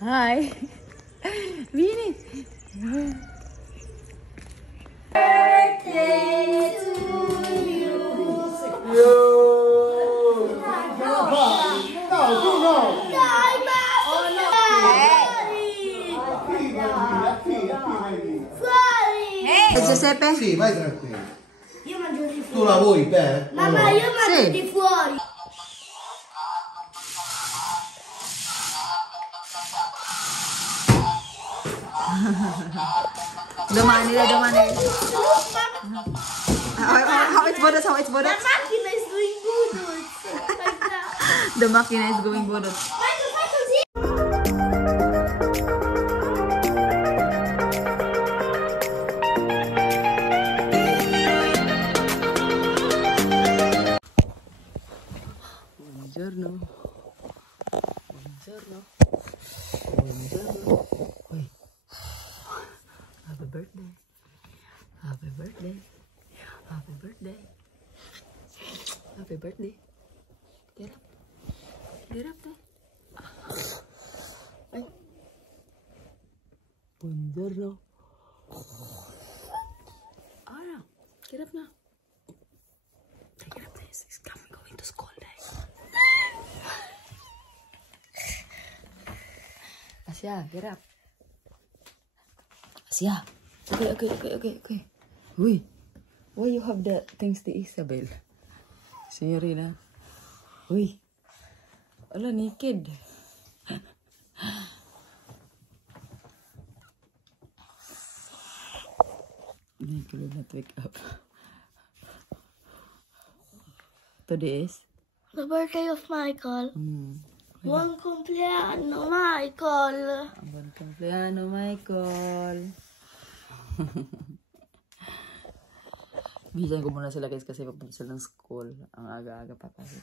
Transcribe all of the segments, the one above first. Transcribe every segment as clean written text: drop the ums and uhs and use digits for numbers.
Hi. Vini. Birthday to you. Yo! No. E Giuseppe? Sì, vai tranquillo. Io mangio di Tu fuori. la vuoi bene? Mamma, io mangio Sì. di fuori. Domani. How it's bodas? The macchina is doing noodles. Like that. The makina is going bodas. Faccio sì. Buongiorno. Uy. Happy birthday. Happy birthday. Get up there. Ay. Buongiorno. Ah, get up now. Get up, please. It's coming, going to school day. Asya, get up. Asya. Okay. Uy, why you have the things to Isabel? Signorina. Uy. Wala, naked. Naked will not wake up. Today is? The birthday of Michael. Buon compleanno, Michael. Buon compleanno, Michael. Bisan ko muna sila guys kasi papunta sila ng school. Ang aga-aga pa kasi.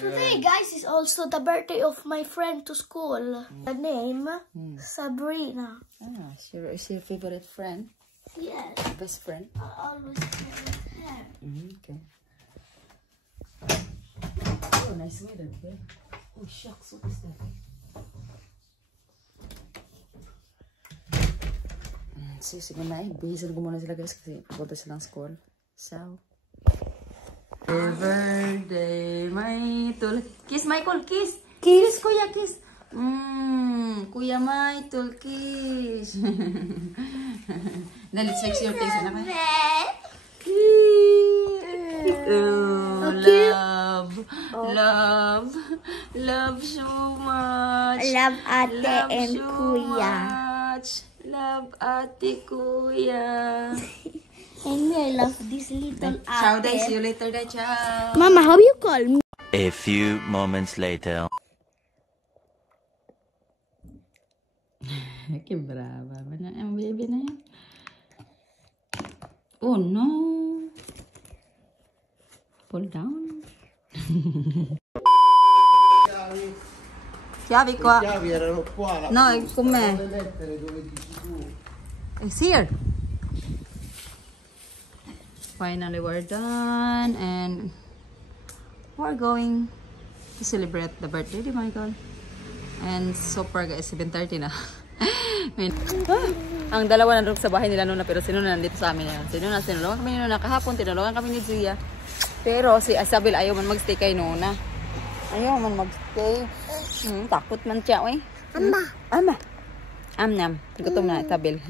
Today, guys, is also the birthday of my friend to school. The name, Sabrina. Ah, is your favorite friend? Yes, Best friend? I always play with her. Okay. Oh, nice weather, okay? Oh, shucks, what is that? So, sige na eh. Bihisan ko muna sila guys kasi papunta silang school. So, happy birthday, Maitol. Kiss, Michael, kiss. Kiss, kuya, kiss. Kuya Maitol, kiss. Now, let's fix your face. Ano ba? Oh, love so much. Love ate and so kuya. Much. Love ate, kuya. And I love this little Ciao, day. See ate. you later, day. Ciao. Mama, how you call me? A few moments later. Que brava. Ang baby na yan. Oh, no. Pull down. Chiavi qua. Le chiavi erano qua. No, è con me. Le lettere dove dici tu. It's here. Finally, we're done. And we're going to celebrate the birthday ni Michael. And so far guys, 7:30 na. Ang dalawa nandun sa bahay nila Nuna, pero si Nuna nandito sa amin ngayon. Sinulungan kami ni Nuna kahapon, tinulungan kami ni Zia. Pero si Isabel ayaw man magstay kay Nuna. Ayaw man magstay. Takot man siya, eh. Ama. Amnam. Gutom na, Tabel.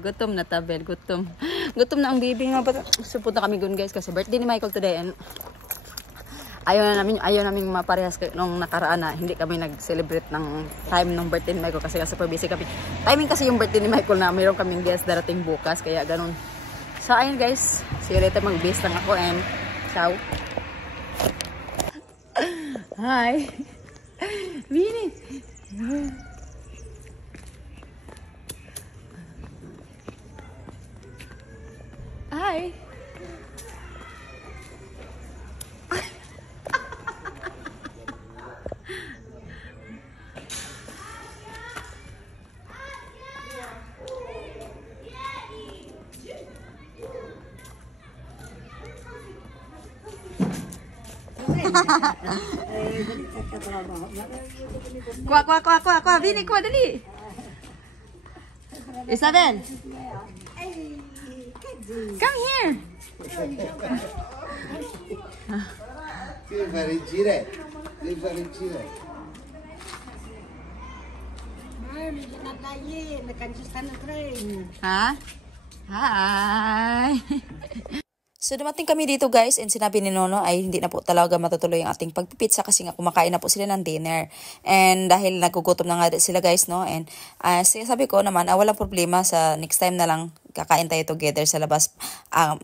Gutom na, Tabel. Gutom na ang baby nga. So, punta kami gun guys kasi birthday ni Michael today. And ayaw namin maparehas nung nakaraan na hindi kami nag-celebrate ng time ng birthday ni Michael kasi super busy kami. Timing kasi yung birthday ni Michael na mayroon kaming guest darating bukas kaya ganun. So ayun guys, see you later, mag-base lang ako and ciao. Hi. Vini. Hi. Kuha. Bini, kuha, dali. Isabel. Come here. Devi fare il giretto. Devi fare il giretto. Ha? Hi. So dumating kami dito guys and sinabi ni Nono ay hindi na po talaga matutuloy ang ating pagpipitsa kasi nga kumakain na po sila ng dinner. And dahil nagugutom na nga sila guys no and sabi ko naman walang problema sa next time na lang kakain tayo together sa labas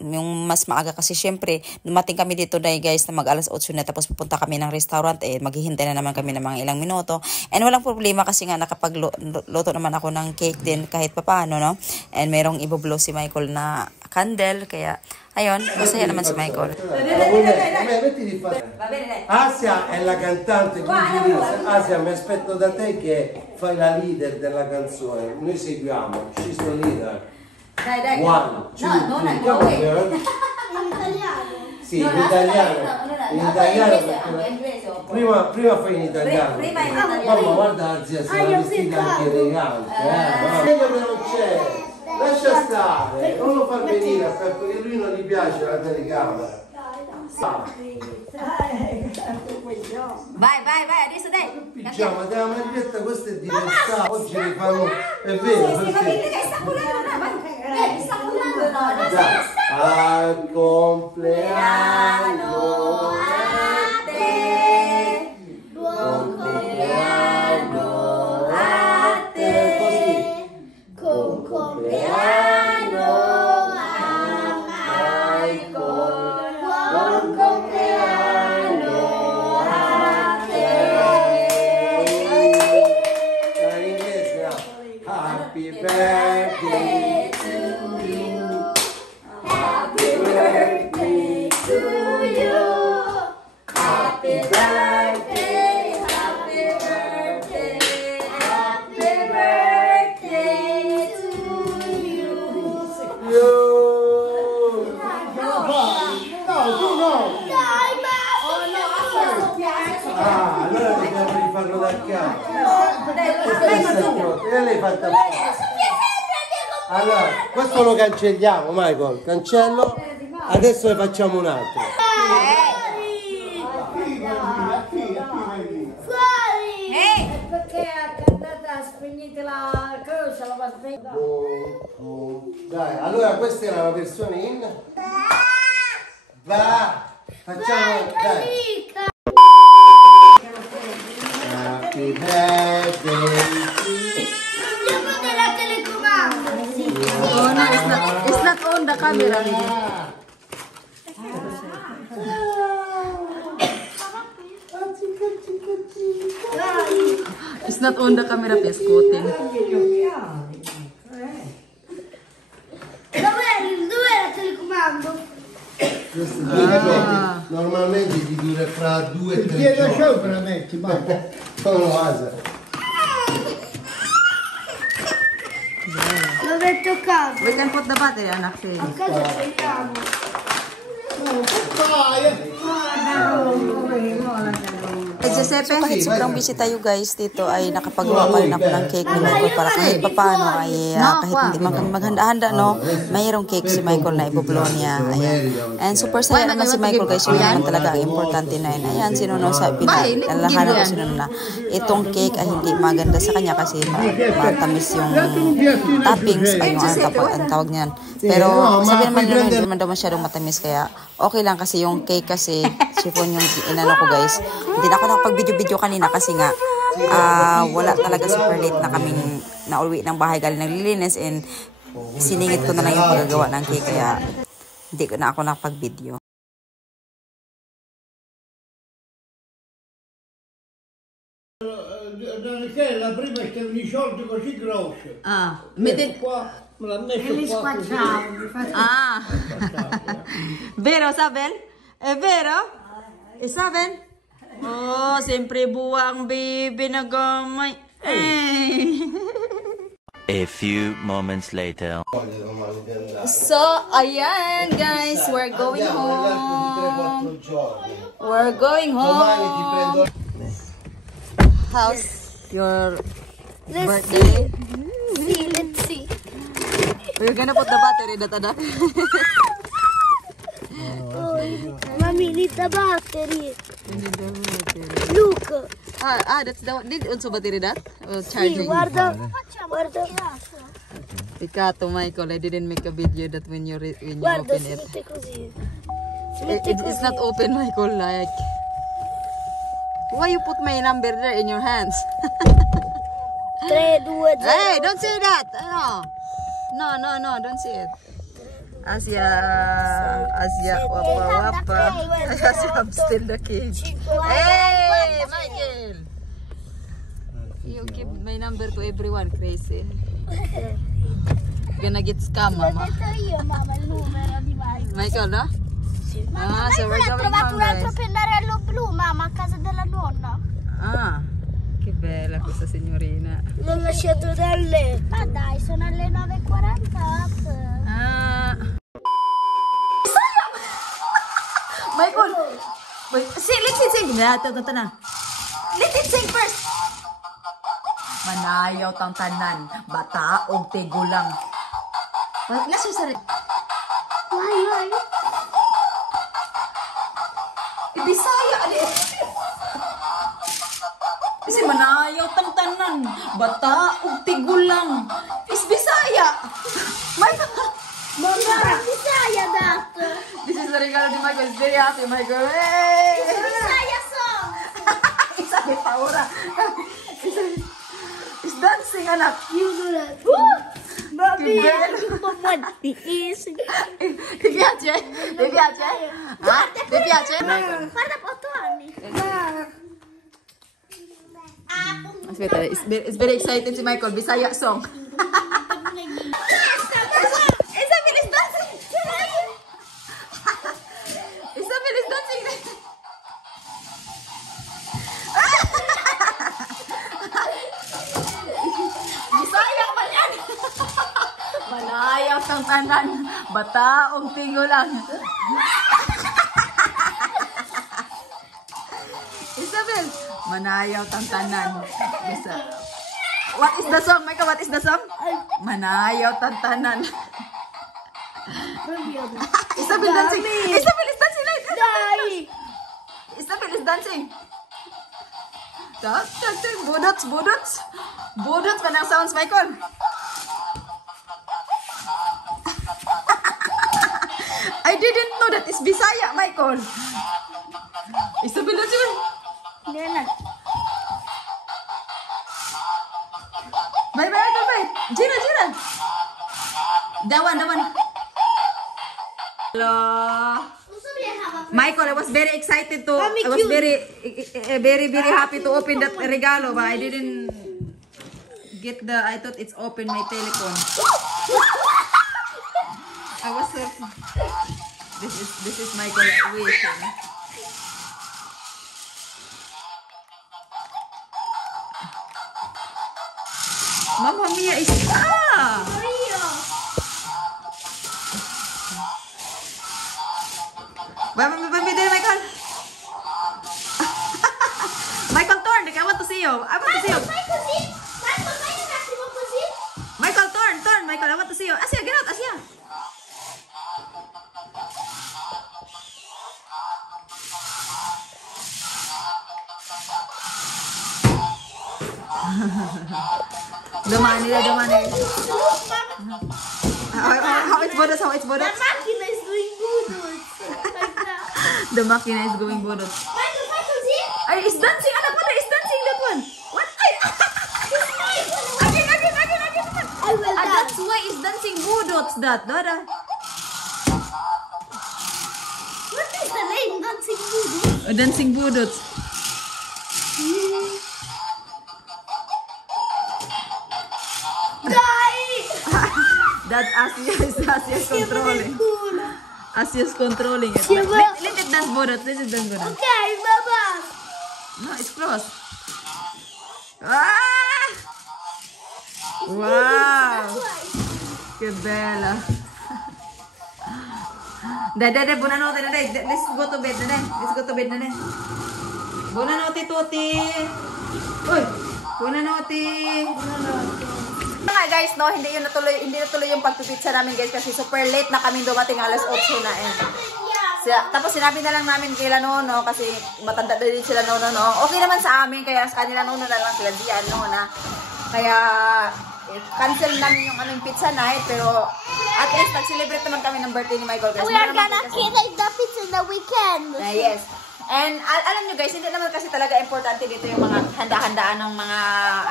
yung mas maaga kasi syempre dumating kami dito dahil guys na mag alas 8 na tapos pupunta kami ng restaurant maghihintay na naman kami ng mga ilang minuto and walang problema kasi nga nakapagluto naman ako ng cake din kahit papaano no and merong iboblow si Michael na candle kaya ayun masaya naman si Michael. Asia è la cantante quindi Asia mi aspetto da te che fai la leader della canzone noi seguiamo she's the leader. Dai. One, two, three, come on, girl. In italiano. Sì, in italiano. In italiano. Prima fai in italiano. Prima in italiano. Mamma, guarda la zia, si è vestita anche elegante. Quello che non c'è. Lascia stare, non lo far venire perché lui non gli piace la telecamera. Vai, adesso dai. Pigiama, della maglietta, questa è diversa. Oggi li fanno. È vero, perché. Al compleanno a te, buon compleanno a te, così, Con compleanno a Michael. Buon compleanno a te. in inglese, happy birthday to you, happy birthday to you, happy birthday, happy birthday, happy birthday to you. No, tu no. Dai, basta. Allora dobbiamo rifarlo da capo. E l'hai fatta apposta. Allora, questo lo cancelliamo, Michael. Cancello. Adesso ne facciamo un altro. Fuori. Perché ha cantata spegnete la cosa, la va spegnere. Dai, allora questa era la versione in. Va. Facciamo. Dai. Happy birthday. Andiamo della telecomanda. Oh no, it's not on the camera. It's not on the camera, pescotin. Dov'è la telecomando? Questo normalmente ti dura fra 2 e 3 giorni. sopra metti, ma Sono asa. Dove è toccato? We can put the battery, anak. A casa sentiamo. So kahit sobrang busy tayo guys dito ay nakapagawa pa rin ako ng cake ni Michael para kahit papaano ay kahit hindi man kami maghanda-handa no, mayroong cake si Michael na ibublow niya. Ayan. And super saya naman si Michael guys, yun naman talaga ang importante na yun. Ayan, sinuno sa pinalahanan ko sinuno na itong cake ay hindi maganda sa kanya kasi matamis yung toppings ay yung ang tawag niyan. Pero sabi naman nila hindi naman daw masyadong matamis kaya okay lang kasi yung cake kasi chiffon yung inano ko guys. Hindi na ako nakapag-video-video kanina kasi nga wala talaga super late na kaming nauwi ng bahay galing naglilinis and siningit ko na lang yung paggagawa ng cake kaya hindi ko na ako nakapag-video. la prima è che mi soldi così grossi. Qua Me l'ha messo E li qua. squacciamo. Vero, Sabel? È vero? Isabel? Oh, sempre buwang baby na gamay. A few moments later. So, ayan guys, we're going home. We're going home. How's your birthday? Let's see. We're gonna put the battery that ada. Mommy, need the battery. Look. That's the one. Did also battery that? See, Charging. guarda. Peccato, Michael, I didn't make a video that when you Guarda, open si it. mette così. It's not open, Michael. Like, why you put my number there in your hands? 3, 2, 0. Hey, don't say that. No, don't say it. Asya, wapa. Asya, I'm still the king. Hey, Michael. You give my number to everyone, crazy. Gonna get scam, mama. Io, mamma, il numero di Michael. Michael, no? Mamma, So we're Michael ha going trovato home, un altro guys. pennarello blu, mamma, a casa della nonna. Ah, che bella questa signorina. L'ho lasciato da lei. Ma dai, sono alle 9:48. Ah. Michael! Wait, let's sing. Tana. Let's sing first. Manayaw tang tanan, bata og tigulang. Let's just say. Why? Ibisaya ali. Kasi manayaw tang tanan, bata og tigulang. Is Bisaya. Michael. Mamma, Bisaya dato. This is the regalo di Michael. He's very happy, Michael. Hey! Bisaya song. Isa ni Paura. Is dancing, anak. Mami, Che mamma is. Ti piace? Ti piace? Ah? Ti piace? Guarda 8 anni. Aspetta, is very excited si Michael. Bisaya song. Isabel is dancing. Isabel is dancing. Bisaya pa yan. Manayaw kang tanan. Bataong tigulang. Isabel, manayaw kang tanan. What is the song, Michael? What is the song? Manayaw kang tanan. Isabel dancing. Isabel is dancing like that. Dai. Isabel is dancing. Tak, budots. Budots pa ng sounds, Michael. I didn't know that is Bisaya, Michael. Isabel dancing. Nena. Bye. Gina. Dawan. Hello. Michael, I was very excited to. I was very happy to open that regalo, but I didn't get the. I thought it's open my telephone. I was. This is Michael waiting. Mamma mia, Baby, Michael. Michael, turn. I want to see you. Michael, turn. Michael, I want to see you. Asya, get out. Asya. Dumani. How it's bodos? The machine is doing good. Like that. The machine is going bodos. Michael, see? Ay, is dancing. Anak mo na, is dancing that one. What? Ay! Again. I will dance. That's why is dancing bodots that. Dada. What is the name? Dancing voodoo? Dancing bodots. That Asia's controlling. Asia's controlling it. Let it dance bodots. Okay, Baba. No, it's closed. Ah! Wow! Que bella. Dede, buonanotte, dede. Let's go to bed, dede. Let's go to bed, dede. Buonanotte, Tuti. Uy, buonanotte. Nga guys, no, hindi natuloy yung pagpipizza namin guys kasi super late na kami dumating, alas 8 na tapos sinabi na lang namin kay Nono kasi matanda na din sila Nono, no. Okay naman sa amin kaya sa kanila Nono na lang sila diyan, no, na. Kaya cancel namin yung anong pizza night pero at least nag-celebrate naman kami ng birthday ni Michael guys. We are gonna eat the pizza in the weekend. Yes. And alam nyo guys, hindi naman kasi talaga importante dito yung mga handa-handaan ng mga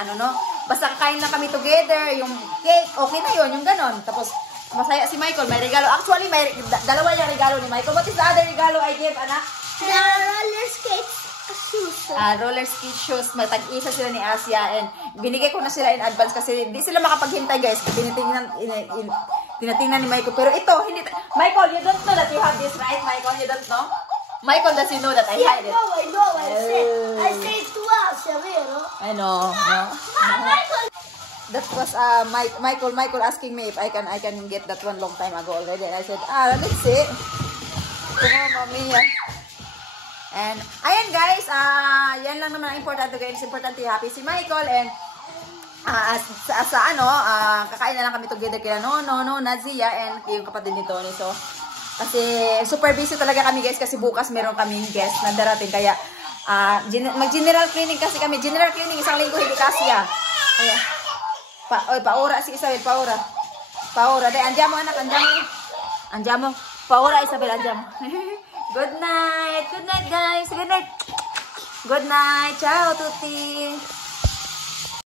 ano, no. Basta kakain na kami together, yung cake, okay na yun, yung ganon. Tapos, masaya si Michael, may regalo. Actually, may dalawa yung regalo ni Michael. What is the other regalo I gave, anak? The roller skates shoes. Roller skate shoes. May tag-isa sila ni Asia. And binigay ko na sila in advance kasi hindi sila makapaghintay, guys. Tinatingnan ni Michael. Pero ito, hindi. Michael, you don't know that you have this, right? Michael, you don't know? Michael, does you know that I hide it? I know. I say it to Asia, vero? I know. No? That was Michael asking me if I can get that one long time ago already. And I said, let's see. Come on, Mia. And ayan guys, yan lang naman ang importante guys. Importante happy si Michael and kakain na lang kami together kila Nono, Nazia and yung kapatid ni Tony. So kasi super busy talaga kami guys kasi bukas meron kaming guest na darating kaya mag-general cleaning kasi kami. General cleaning isang linggo hindi kasi Kaya paura si Isabel, paura. Dahil andiyan mo anak, andiyan mo. Paura Isabel, andiyan mo. Good night guys. Good night. Ciao Tuti.